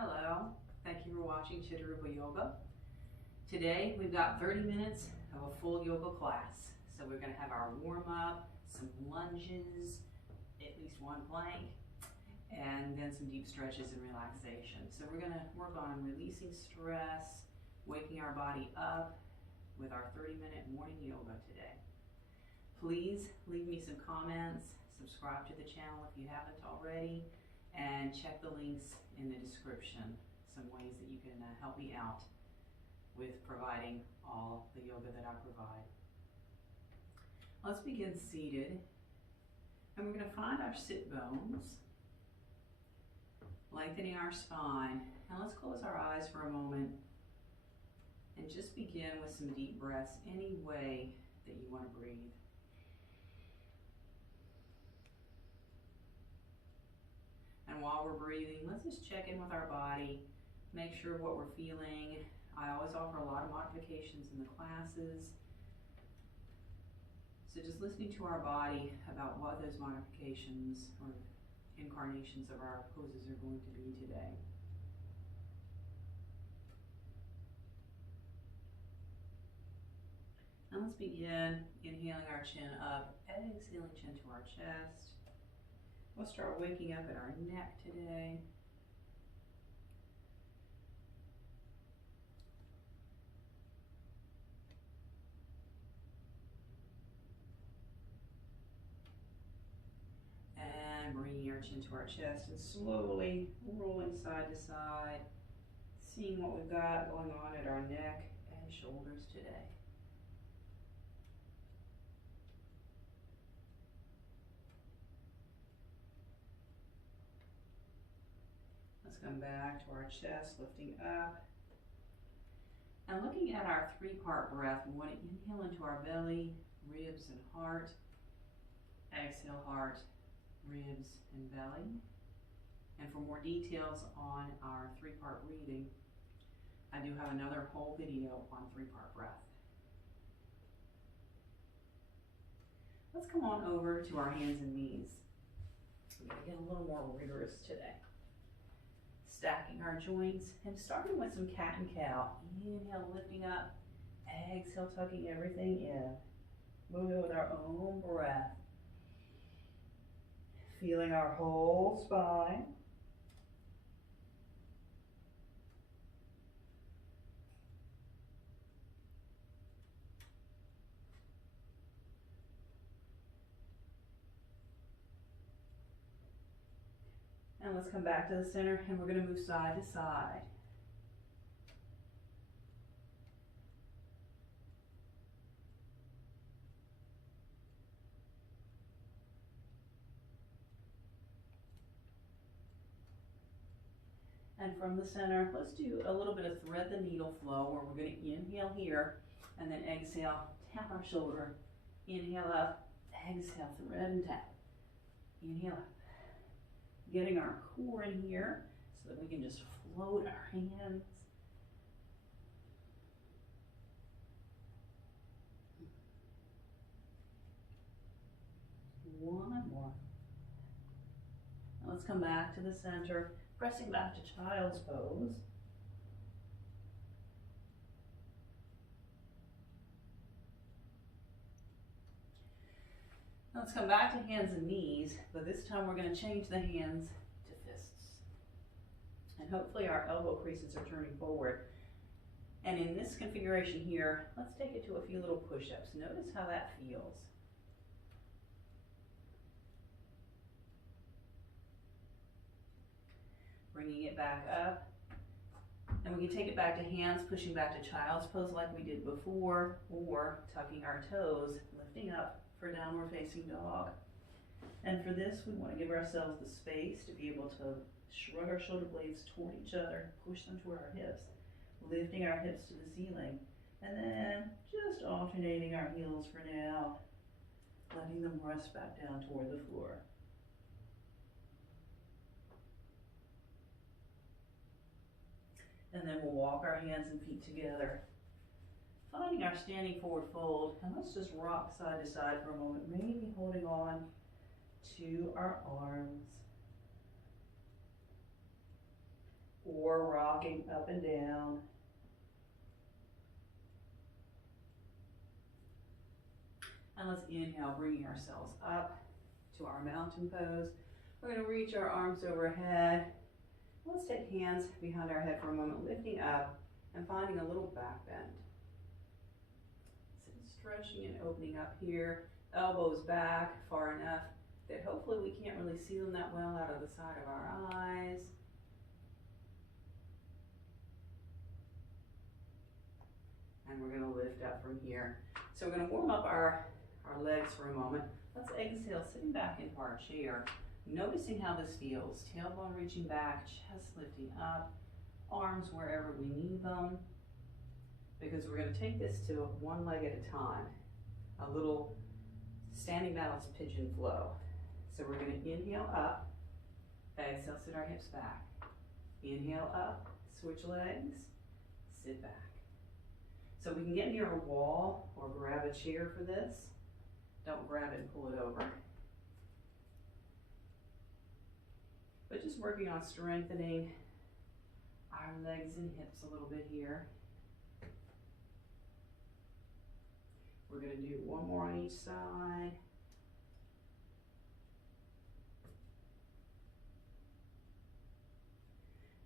Hello, thank you for watching Chittarupa Yoga. Today we've got 30 minutes of a full yoga class. So we're going to have our warm-up, some lunges, at least one plank, and then some deep stretches and relaxation. So we're going to work on releasing stress, waking our body up with our 30-minute morning yoga today. Please leave me some comments, subscribe to the channel if you haven't already, and check the links in the description, some ways that you can help me out with providing all the yoga that I provide. Let's begin seated, and we're going to find our sit bones, lengthening our spine. Now let's close our eyes for a moment and just begin with some deep breaths any way that you want to breathe. And while we're breathing, let's just check in with our body, make sure what we're feeling. I always offer a lot of modifications in the classes. So just listening to our body about what those modifications or incarnations of our poses are going to be today. And let's begin inhaling our chin up, exhaling chin to our chest. We'll start waking up at our neck today. And bringing our chin to our chest and slowly rolling side to side, seeing what we've got going on at our neck and shoulders today. Let's come back to our chest, lifting up. And looking at our three-part breath, we want to inhale into our belly, ribs and heart. Exhale, heart, ribs and belly. And for more details on our three-part breathing, I do have another whole video on three-part breath. Let's come on over to our hands and knees. We're going to get a little more rigorous today. Stacking our joints and starting with some cat and cow. Inhale, lifting up. Exhale, tucking everything in. Moving with our own breath. Feeling our whole spine. And let's come back to the center, and we're going to move side to side. And from the center, let's do a little bit of thread the needle flow, where we're going to inhale here, and then exhale, tap our shoulder. Inhale up, exhale, thread and tap. Inhale up. Getting our core in here so that we can just float our hands. One more. Now let's come back to the center, pressing back to child's pose. Let's come back to hands and knees, but this time we're going to change the hands to fists. And hopefully our elbow creases are turning forward. And in this configuration here, let's take it to a few little push-ups. Notice how that feels. Bringing it back up. And we can take it back to hands, pushing back to child's pose like we did before, or tucking our toes, lifting up for downward facing dog. And for this, we want to give ourselves the space to be able to shrug our shoulder blades toward each other, push them toward our hips, lifting our hips to the ceiling, and then just alternating our heels for now, letting them rest back down toward the floor. And then we'll walk our hands and feet together, finding our standing forward fold, and let's just rock side to side for a moment, maybe holding on to our arms. or rocking up and down. And let's inhale, bringing ourselves up to our mountain pose. We're going to reach our arms overhead. Let's take hands behind our head for a moment, lifting up and finding a little back bend. So stretching and opening up here, elbows back far enough that hopefully we can't really see them that well out of the side of our eyes. And we're going to lift up from here. So we're going to warm up our legs for a moment. Let's exhale, sitting back into our chair, noticing how this feels. Tailbone reaching back, chest lifting up, arms wherever we need them, because we're going to take this to one leg at a time, a little standing balance pigeon flow. So we're going to inhale up, exhale, sit our hips back. Inhale up, switch legs, sit back. So we can get near a wall or grab a chair for this. Don't grab it and pull it over. But just working on strengthening our legs and hips a little bit here. We're going to do one more on each side.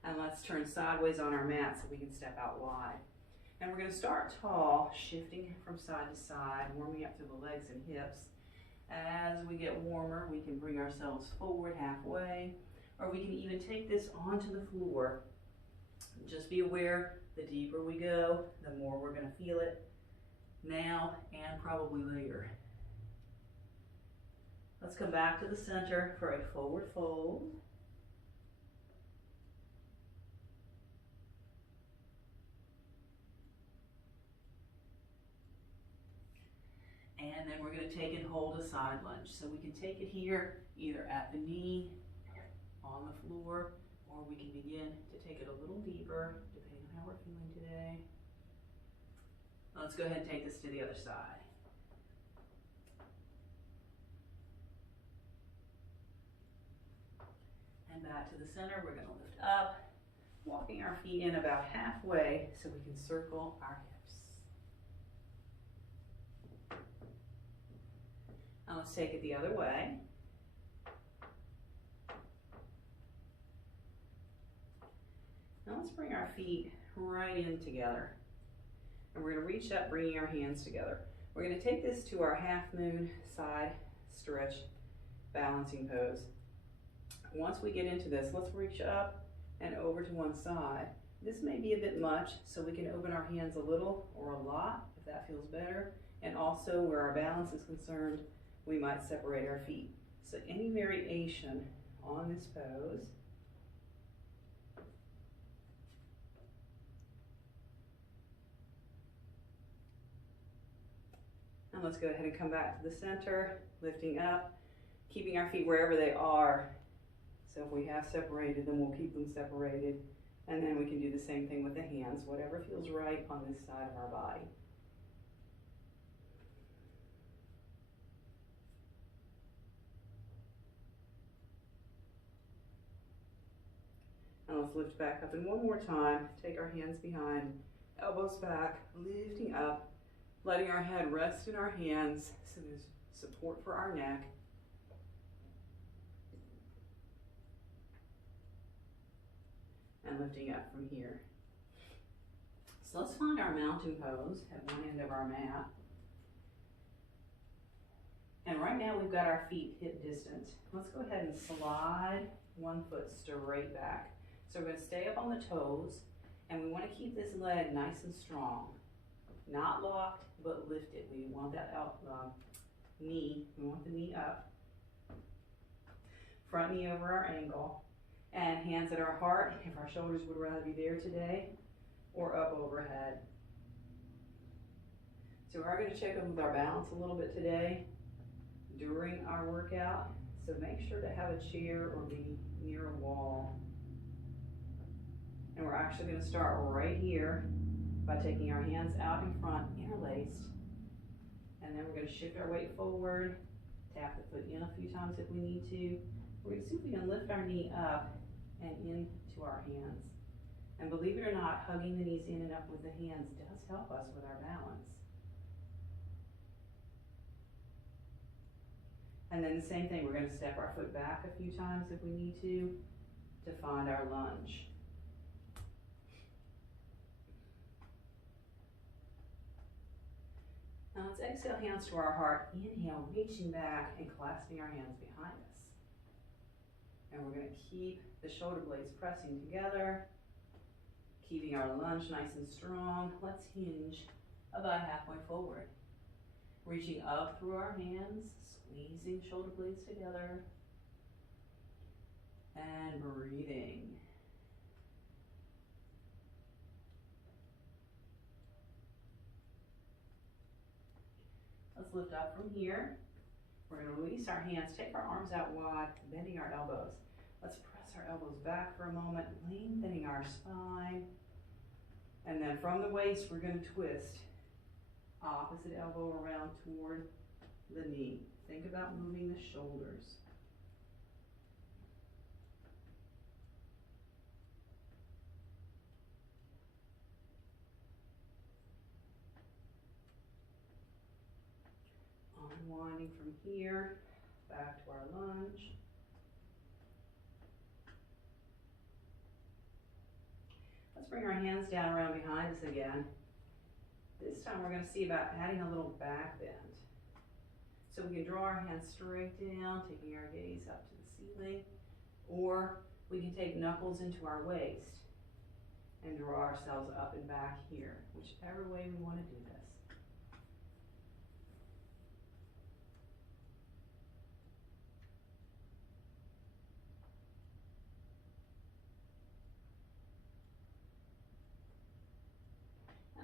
And let's turn sideways on our mat so we can step out wide. And we're going to start tall, shifting from side to side, warming up through the legs and hips. As we get warmer, we can bring ourselves forward halfway, or we can even take this onto the floor. Just be aware, the deeper we go, the more we're going to feel it now and probably later. Let's come back to the center for a forward fold. And then we're going to take and hold a side lunge. So we can take it here, either at the knee, on the floor, or we can begin to take it a little deeper, depending on how we're feeling today. Let's go ahead and take this to the other side. And back to the center, we're going to lift up, walking our feet in about halfway so we can circle our hips. Now let's take it the other way. Now let's bring our feet right in together. And we're going to reach up, bringing our hands together. We're going to take this to our half moon side stretch balancing pose. Once we get into this, let's reach up and over to one side. This may be a bit much, so we can open our hands a little or a lot if that feels better. And also where our balance is concerned, we might separate our feet. So any variation on this pose. And let's go ahead and come back to the center, lifting up, keeping our feet wherever they are. So if we have separated them, we'll keep them separated. And then we can do the same thing with the hands, whatever feels right on this side of our body. And let's lift back up. And one more time, take our hands behind, elbows back, lifting up, letting our head rest in our hands so there's support for our neck. And lifting up from here. So let's find our mountain pose at one end of our mat. And right now we've got our feet hip distance. Let's go ahead and slide one foot straight back. So we're going to stay up on the toes, and we want to keep this leg nice and strong. Not locked, but lifted. We want that knee, we want the knee up. Front knee over our ankle, and hands at our heart if our shoulders would rather be there today, or up overhead. So we are going to check in with our balance a little bit today during our workout. So make sure to have a chair or be near a wall. And we're actually going to start right here by taking our hands out in front, interlaced. And then we're going to shift our weight forward, tap the foot in a few times if we need to. We're going to see if we can lift our knee up and into our hands. And believe it or not, hugging the knees in and up with the hands does help us with our balance. And then the same thing, we're going to step our foot back a few times if we need to find our lunge. Now let's exhale, hands to our heart. Inhale, reaching back and clasping our hands behind us. And we're going to keep the shoulder blades pressing together, keeping our lunge nice and strong. Let's hinge about halfway forward. Reaching up through our hands, squeezing shoulder blades together, and breathing. Let's lift up from here. We're going to release our hands, take our arms out wide, bending our elbows. Let's press our elbows back for a moment, lengthening our spine. And then from the waist, we're going to twist. Opposite elbow around toward the knee. Think about moving the shoulders. Unwinding from here, back to our lunge. Let's bring our hands down around behind us again. This time we're going to see about adding a little back bend. So we can draw our hands straight down, taking our gaze up to the ceiling, or we can take knuckles into our waist and draw ourselves up and back here, whichever way we want to do this.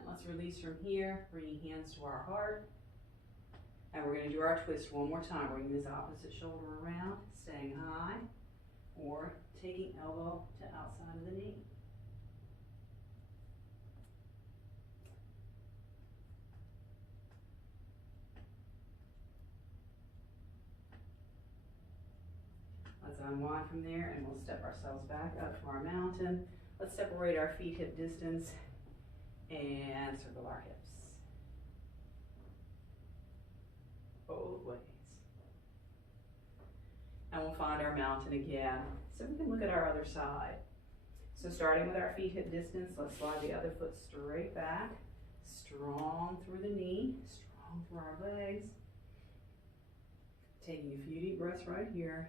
Let's release from here, bringing hands to our heart. And we're going to do our twist one more time. Bring this opposite shoulder around, staying high, or taking elbow to outside of the knee. Let's unwind from there, and we'll step ourselves back up to our mountain. Let's separate our feet hip distance and circle our hips. Both ways. And we'll find our mountain again. So we can look at our other side. So starting with our feet hip distance, let's slide the other foot straight back. Strong through the knee, strong through our legs. Taking a few deep breaths right here.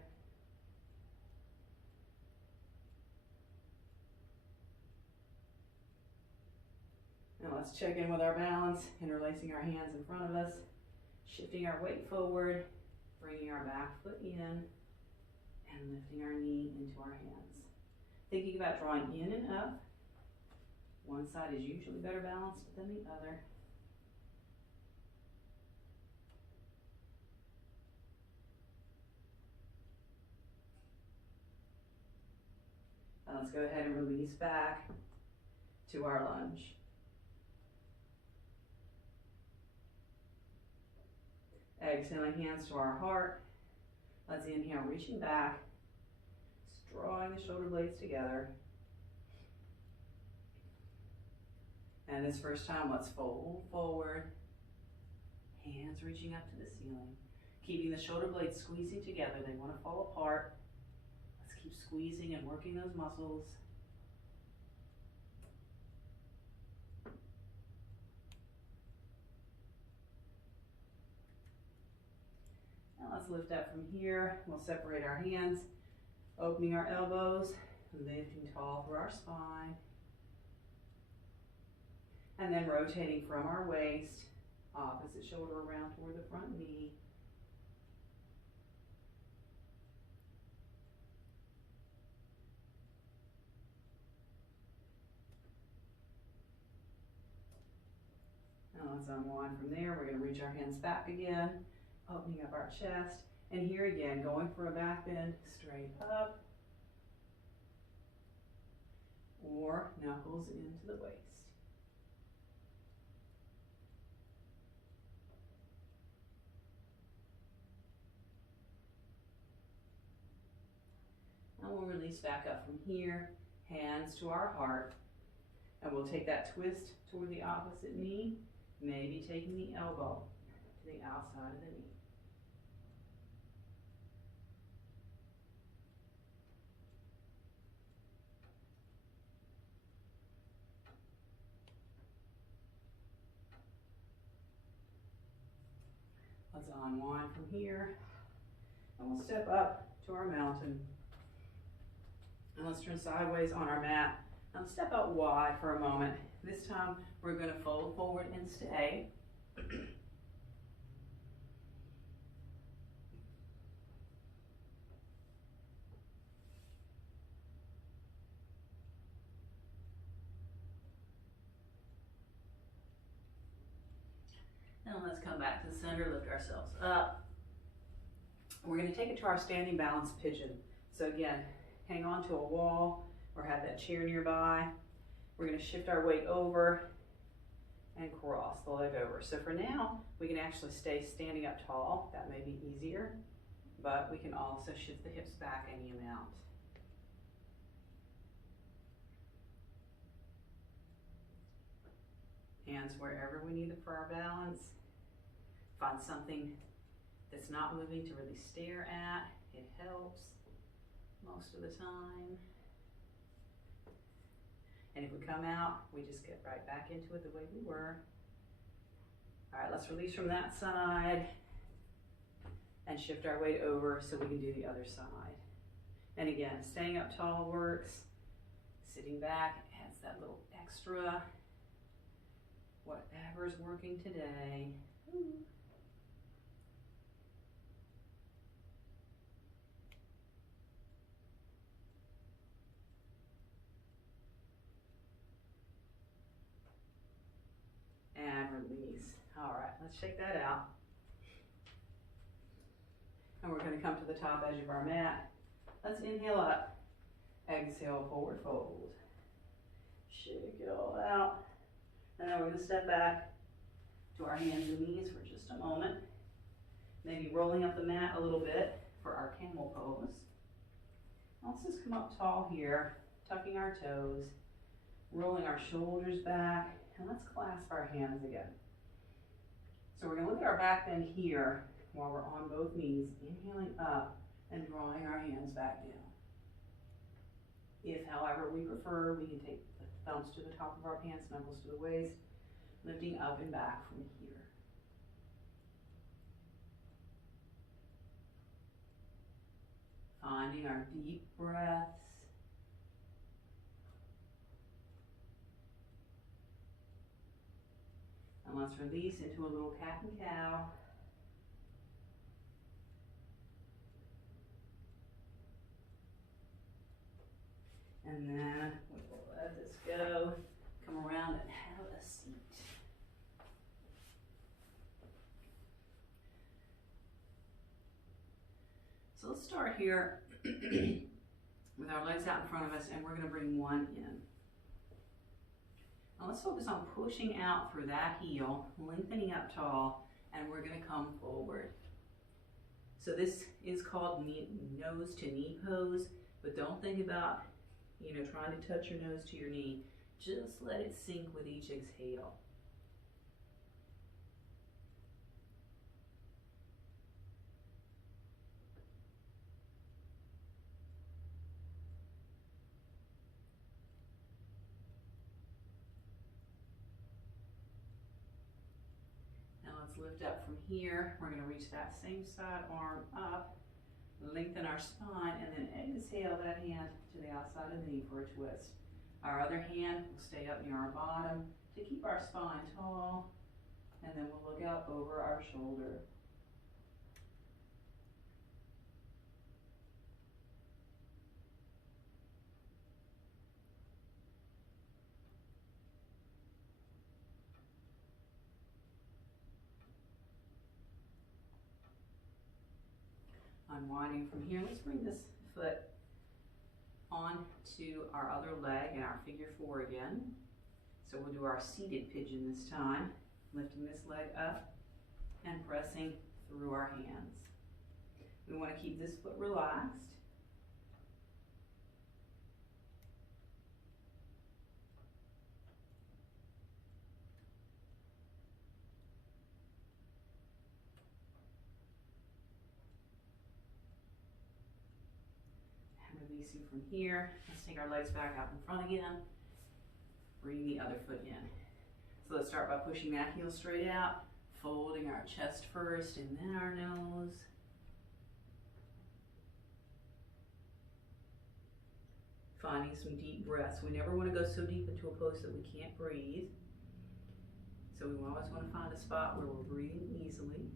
Now let's check in with our balance, interlacing our hands in front of us, shifting our weight forward, bringing our back foot in, and lifting our knee into our hands. Thinking about drawing in and up. One side is usually better balanced than the other. Now let's go ahead and release back to our lunge. Exhaling, hands to our heart. Let's inhale, reaching back, drawing the shoulder blades together. And this first time, let's fold forward, hands reaching up to the ceiling. Keeping the shoulder blades squeezing together. They want to fall apart. Let's keep squeezing and working those muscles. Now let's lift up from here. We'll separate our hands, opening our elbows, lifting tall through our spine. And then rotating from our waist, opposite shoulder around toward the front knee. Now let's unwind from there. We're going to reach our hands back again, opening up our chest. And here again, going for a back bend, straight up, or knuckles into the waist. Now we'll release back up from here, hands to our heart, And we'll take that twist toward the opposite knee, maybe taking the elbow to the outside of the knee. Let's unwind from here, and we'll step up to our mountain. And let's turn sideways on our mat. Now step out wide for a moment. This time we're going to fold forward and stay. And let's come back to the center, lift ourselves up. We're going to take it to our standing balance pigeon. So again, hang on to a wall or have that chair nearby. We're going to shift our weight over and cross the leg over. So for now, we can actually stay standing up tall. That may be easier, but we can also shift the hips back any amount. Hands wherever we need them for our balance. Find something that's not moving to really stare at. It helps most of the time. And if we come out, we just get right back into it the way we were. All right, let's release from that side and shift our weight over so we can do the other side. And again, staying up tall works. Sitting back adds that little extra. Whatever's working today. Ooh. And release. All right, let's shake that out. And we're going to come to the top edge of our mat. Let's inhale up. Exhale, forward fold. Shake it all out. And then we're going to step back to our hands and knees for just a moment. Maybe rolling up the mat a little bit for our camel pose. Let's just come up tall here, tucking our toes, rolling our shoulders back, and let's clasp our hands again. So we're going to look at our back bend here while we're on both knees, inhaling up and drawing our hands back down. If, however, we prefer, we can take the thumbs to the top of our pants, knuckles to the waist, lifting up and back from here. Finding our deep breaths. And let's release into a little cat and cow. And then we will let this go, come around and have a seat. So let's start here with our legs out in front of us, and we're going to bring one in. Now let's focus on pushing out through that heel, lengthening up tall, and we're going to come forward. So this is called nose to knee pose, but don't think about trying to touch your nose to your knee. Just let it sink with each exhale. Now let's lift up from here. We're going to reach that same side arm up, lengthen our spine, and then exhale that hand to the outside of the knee for a twist. Our other hand will stay up near our bottom to keep our spine tall, and then we'll look out over our shoulder. Unwinding from here, let's bring this foot onto our other leg in our figure four again. So we'll do our seated pigeon this time, lifting this leg up and pressing through our hands. We want to keep this foot relaxed. Releasing from here. Let's take our legs back out in front again. Bring the other foot in. So let's start by pushing that heel straight out, folding our chest first and then our nose. Finding some deep breaths. We never want to go so deep into a pose that we can't breathe. So we always want to find a spot where we're breathing easily.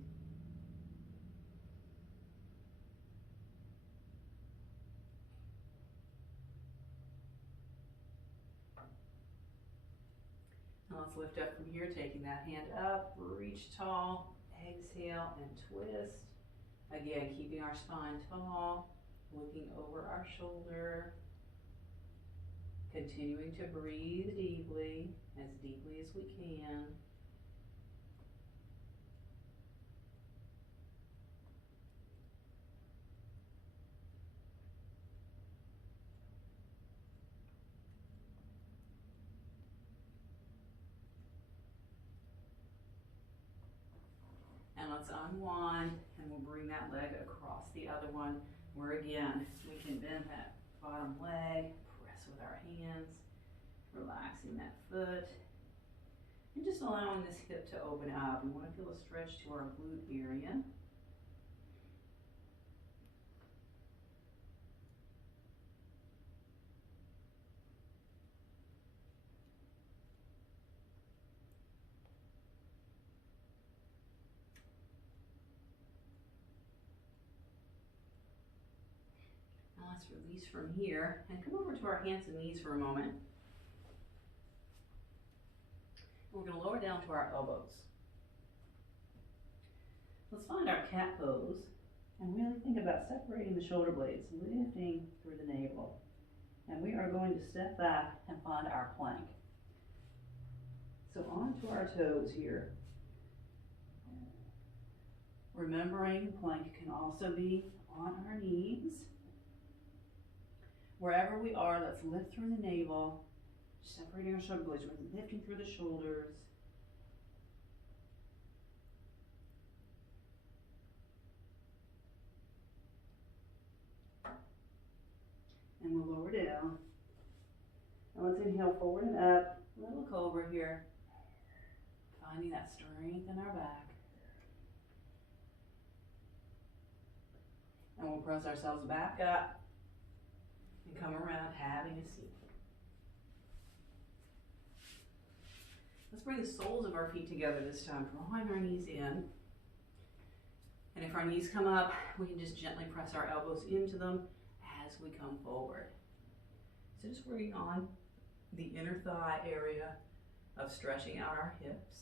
Now let's lift up from here, taking that hand up, reach tall, exhale and twist. Again, keeping our spine tall, looking over our shoulder. Continuing to breathe deeply as we can. And let's unwind, and we'll bring that leg across the other one, where again, we can bend that bottom leg, with our hands, relaxing that foot, and just allowing this hip to open up. We want to feel a stretch to our glute area. Let's release from here and come over to our hands and knees for a moment. We're going to lower down to our elbows. Let's find our cat pose and really think about separating the shoulder blades, lifting through the navel. And we are going to step back and find our plank. So onto our toes here. Remembering plank can also be on our knees. Wherever we are, let's lift through the navel, separating our shoulder blades. We're lifting through the shoulders. And we'll lower down. And let's inhale forward and up, little cobra here. Finding that strength in our back. And we'll press ourselves back up. Come around, having a seat. Let's bring the soles of our feet together this time, drawing our knees in. And if our knees come up, we can just gently press our elbows into them as we come forward. So just working on the inner thigh area of stretching out our hips.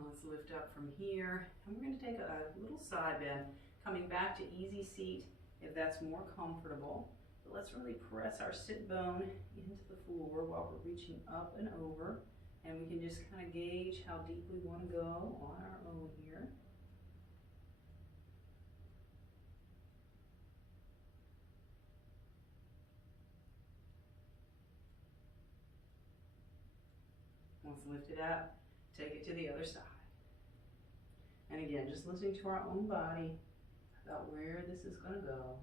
Let's lift up from here, and we're going to take a little side bend, coming back to easy seat if that's more comfortable. But let's really press our sit bone into the floor while we're reaching up and over, and we can just kind of gauge how deep we want to go on our own here. Let's lift it up, take it to the other side. And again, just listening to our own body about where this is going to go.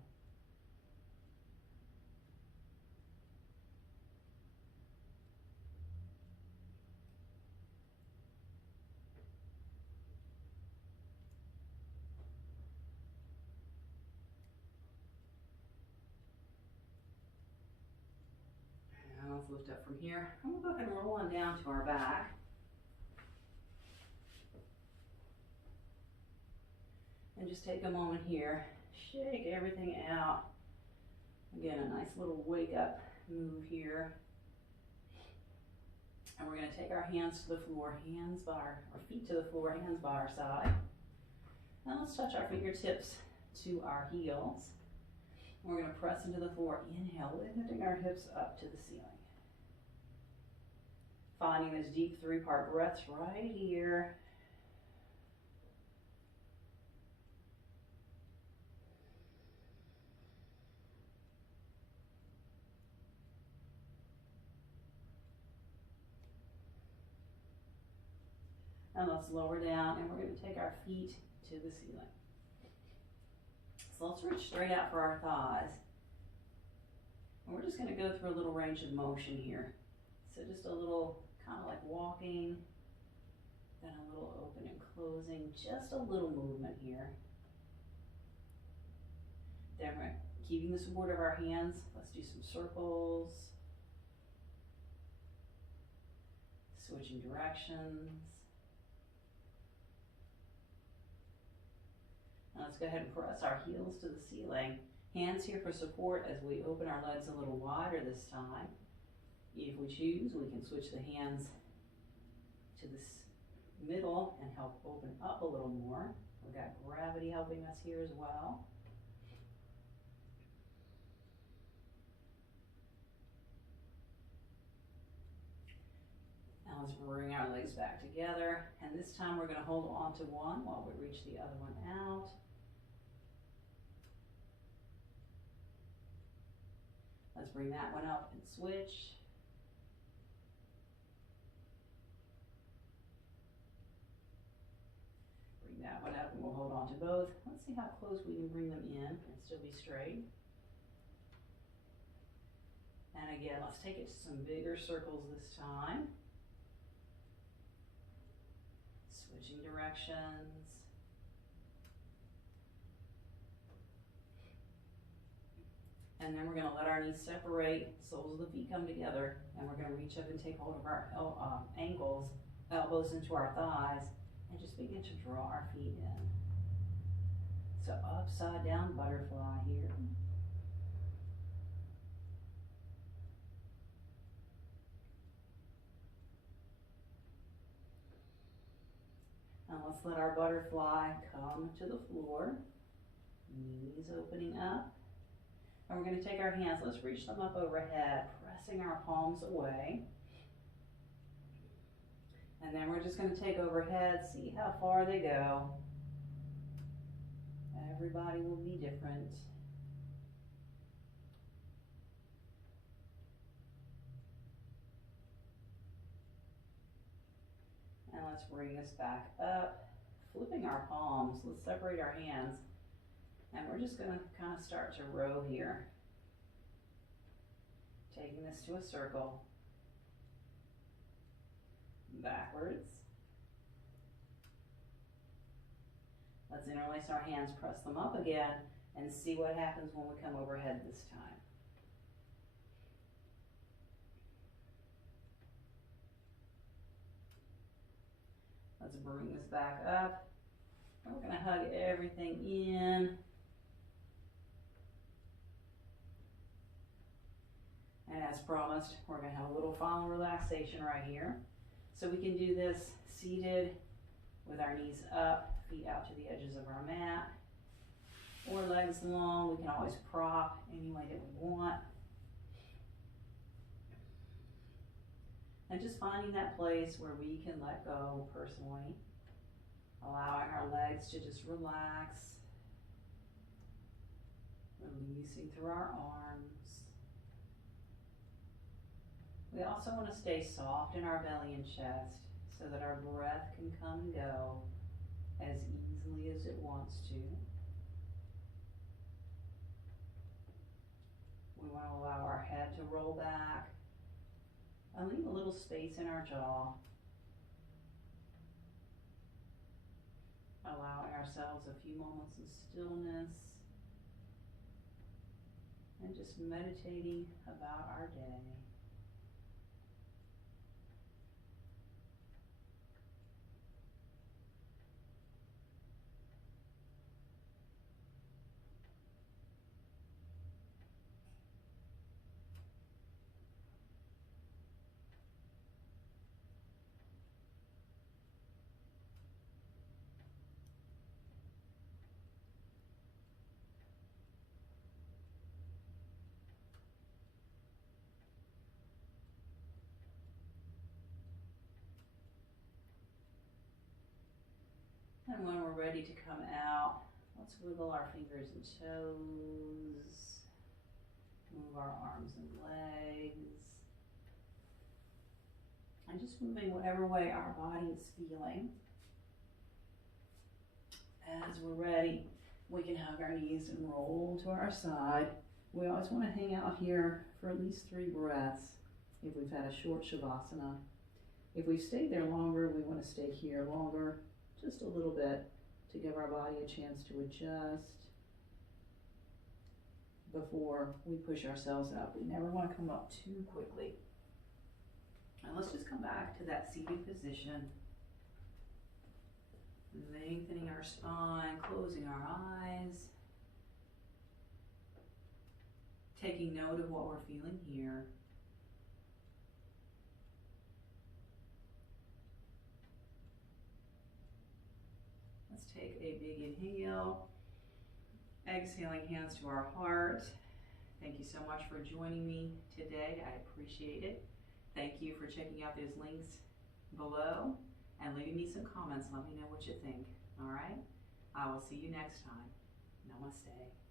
And let's lift up from here. And we'll go ahead and roll on down to our back. And just take a moment here, shake everything out. Again, a nice little wake up move here. And we're going to take our hands to the floor, or feet to the floor, hands by our side. Now let's touch our fingertips to our heels. We're going to press into the floor. Inhale, lifting our hips up to the ceiling. Finding those deep three-part breaths right here. And let's lower down, and we're going to take our feet to the ceiling. So let's reach straight out for our thighs. And we're just going to go through a little range of motion here. So just a little, kind of like walking, then a little open and closing, just a little movement here. Then we're keeping the support of our hands. Let's do some circles. Switching directions. Now let's go ahead and press our heels to the ceiling. Hands here for support as we open our legs a little wider this time. If we choose, we can switch the hands to this middle and help open up a little more. We've got gravity helping us here as well. Now let's bring our legs back together, and this time we're going to hold on to one while we reach the other one out. Let's bring that one up and switch. Bring that one up and we'll hold on to both. Let's see how close we can bring them in and still be straight. And again, let's take it to some bigger circles this time. Switching directions. And then we're going to let our knees separate, soles of the feet come together, and we're going to reach up and take hold of our ankles, elbows into our thighs, and just begin to draw our feet in. So upside down butterfly here. Now let's let our butterfly come to the floor, knees opening up. And we're going to take our hands, let's reach them up overhead, pressing our palms away. And then we're just going to take overhead, see how far they go. Everybody will be different. And let's bring this back up, flipping our palms. Let's separate our hands. And we're just going to kind of start to row here. Taking this to a circle. Backwards. Let's interlace our hands, press them up again, and see what happens when we come overhead this time. Let's bring this back up. We're going to hug everything in. And as promised, we're going to have a little final relaxation right here. So we can do this seated with our knees up, feet out to the edges of our mat, or legs long. We can always prop any way that we want. And just finding that place where we can let go personally, allowing our legs to just relax, releasing through our arms. We also want to stay soft in our belly and chest so that our breath can come and go as easily as it wants to. We want to allow our head to roll back and leave a little space in our jaw. Allowing ourselves a few moments of stillness and just meditating about our day. And when we're ready to come out, let's wiggle our fingers and toes, move our arms and legs, and just just moving whatever way our body is feeling. As we're ready, we can hug our knees and roll to our side. We always want to hang out here for at least 3 breaths if we've had a short Shavasana. If we've stayed there longer, we want to stay here longer, just a little bit, to give our body a chance to adjust before we push ourselves up. We never want to come up too quickly. And let's just come back to that seated position. Lengthening our spine, closing our eyes. Taking note of what we're feeling here. Let's take a big inhale. Exhaling, hands to our heart. Thank you so much for joining me today. I appreciate it. Thank you for checking out those links below and leaving me some comments. Let me know what you think. All right? I will see you next time. Namaste.